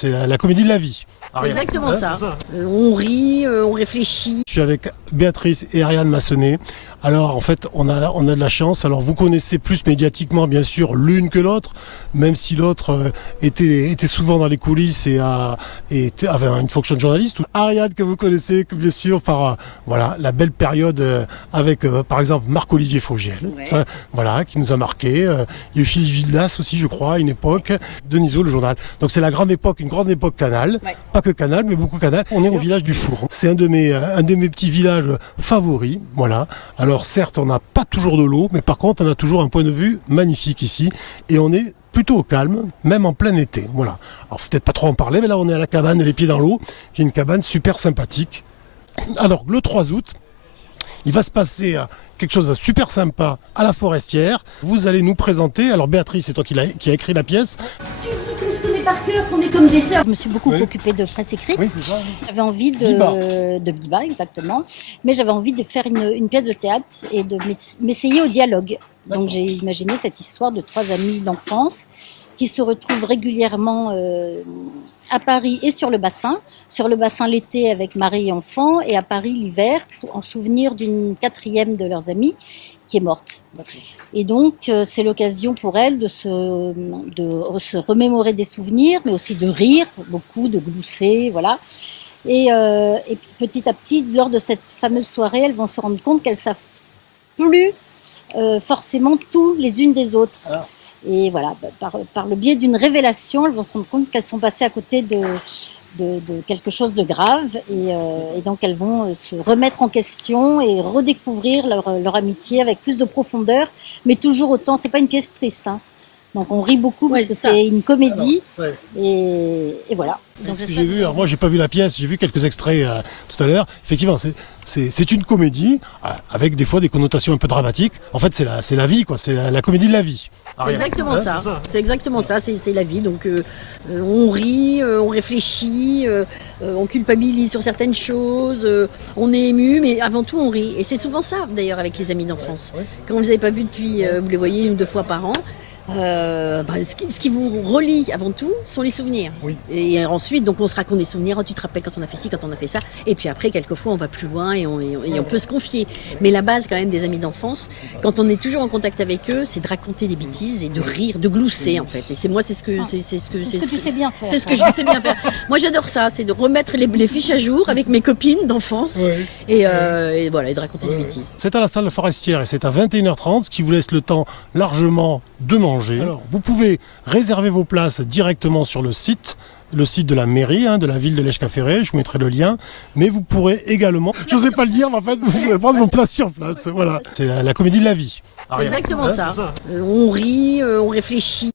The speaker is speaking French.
C'est la comédie de la vie. C'est exactement ça. C'est ça. On rit, on réfléchit. Je suis avec Béatrice et Ariane Massonnet. Alors en fait, on a de la chance. Alors vous connaissez plus médiatiquement bien sûr l'une que l'autre, même si l'autre était souvent dans les coulisses et avait une fonction de journaliste. Ariane que vous connaissez bien sûr par voilà la belle période avec par exemple Marc-Olivier Fogiel, Ouais. ça, voilà qui nous a marqué. Il y a eu Philippe Villas aussi, je crois, à une époque. Denisot, le journal. Donc c'est la grande époque, une grande époque Canal. Ouais. Pas que Canal, mais beaucoup Canal. On est au village du Four. C'est un de mes petits villages favoris. Voilà. Alors certes, on n'a pas toujours de l'eau, mais par contre, on a toujours un point de vue magnifique ici. Et on est plutôt au calme, même en plein été. Voilà. Alors faut peut-être pas trop en parler, mais là on est à la cabane, les pieds dans l'eau, qui est une cabane super sympathique. Alors le 3 août, il va se passer quelque chose de super sympa à la Forestière. Vous allez nous présenter. Alors Béatrice, c'est toi qui a écrit la pièce. Tu dis qu'on se connaît par cœur, qu'on est comme des sœurs. Je me suis beaucoup Oui. occupée de presse écrite. Oui, c'est ça. J'avais envie de Biba, exactement. Mais j'avais envie de faire une pièce de théâtre et de m'essayer au dialogue. D'accord. Donc j'ai imaginé cette histoire de 3 amis d'enfance qui se retrouvent régulièrement à Paris et sur le bassin. Sur le bassin l'été avec mari et enfants, et à Paris l'hiver en souvenir d'une 4e de leurs amis qui est morte. Et donc c'est l'occasion pour elles de se remémorer des souvenirs, mais aussi de rire beaucoup, de glousser, voilà. Et puis petit à petit, lors de cette fameuse soirée, elles vont se rendre compte qu'elles savent plus forcément tout les unes des autres. Ah. Et voilà, par le biais d'une révélation, elles vont se rendre compte qu'elles sont passées à côté de quelque chose de grave, et donc elles vont se remettre en question et redécouvrir leur amitié avec plus de profondeur, mais toujours autant. C'est pas une pièce triste, hein. Donc on rit beaucoup parce Ouais, que c'est ça. c'est une comédie, Ouais. et voilà. Donc Ce que j'ai vu, alors moi j'ai pas vu la pièce, j'ai vu quelques extraits tout à l'heure. Effectivement, c'est une comédie avec des fois des connotations un peu dramatiques. En fait, c'est la vie, quoi. C'est la comédie de la vie. C'est Ariane. exactement Hein, ça. c'est ça. C'est exactement ça. C'est la vie. Donc on rit, on réfléchit, on culpabilise sur certaines choses, on est ému, mais avant tout on rit. Et c'est souvent ça d'ailleurs avec les amis d'enfance. Ouais. Quand vous les avez pas vus depuis, vous les voyez 1 ou 2 fois par an. Ce qui vous relie avant tout sont les souvenirs. Oui. Et ensuite, donc on se raconte des souvenirs. Oh, tu te rappelles quand on a fait ci, quand on a fait ça. Et puis après, quelquefois, on va plus loin et on peut se confier. Mais la base, quand même, des amis d'enfance, quand on est toujours en contact avec eux, c'est de raconter des bêtises et de rire, de glousser en fait. Et c'est ce que tu sais bien faire. c'est ce que je sais bien faire. Moi, j'adore ça, c'est de remettre les fiches à jour avec mes copines d'enfance Ouais. et voilà, et de raconter des bêtises. C'est à la salle Forestière et c'est à 21h30, ce qui vous laisse le temps largement de manger. Alors, vous pouvez réserver vos places directement sur le site de la mairie, de la ville de Lèche-Caféret, je vous mettrai le lien, mais vous pourrez également, je n'osais pas le dire, mais en fait, vous pouvez prendre vos places sur place, voilà. C'est la comédie de la vie. C'est exactement Hein, ça. c'est ça. On rit, on réfléchit.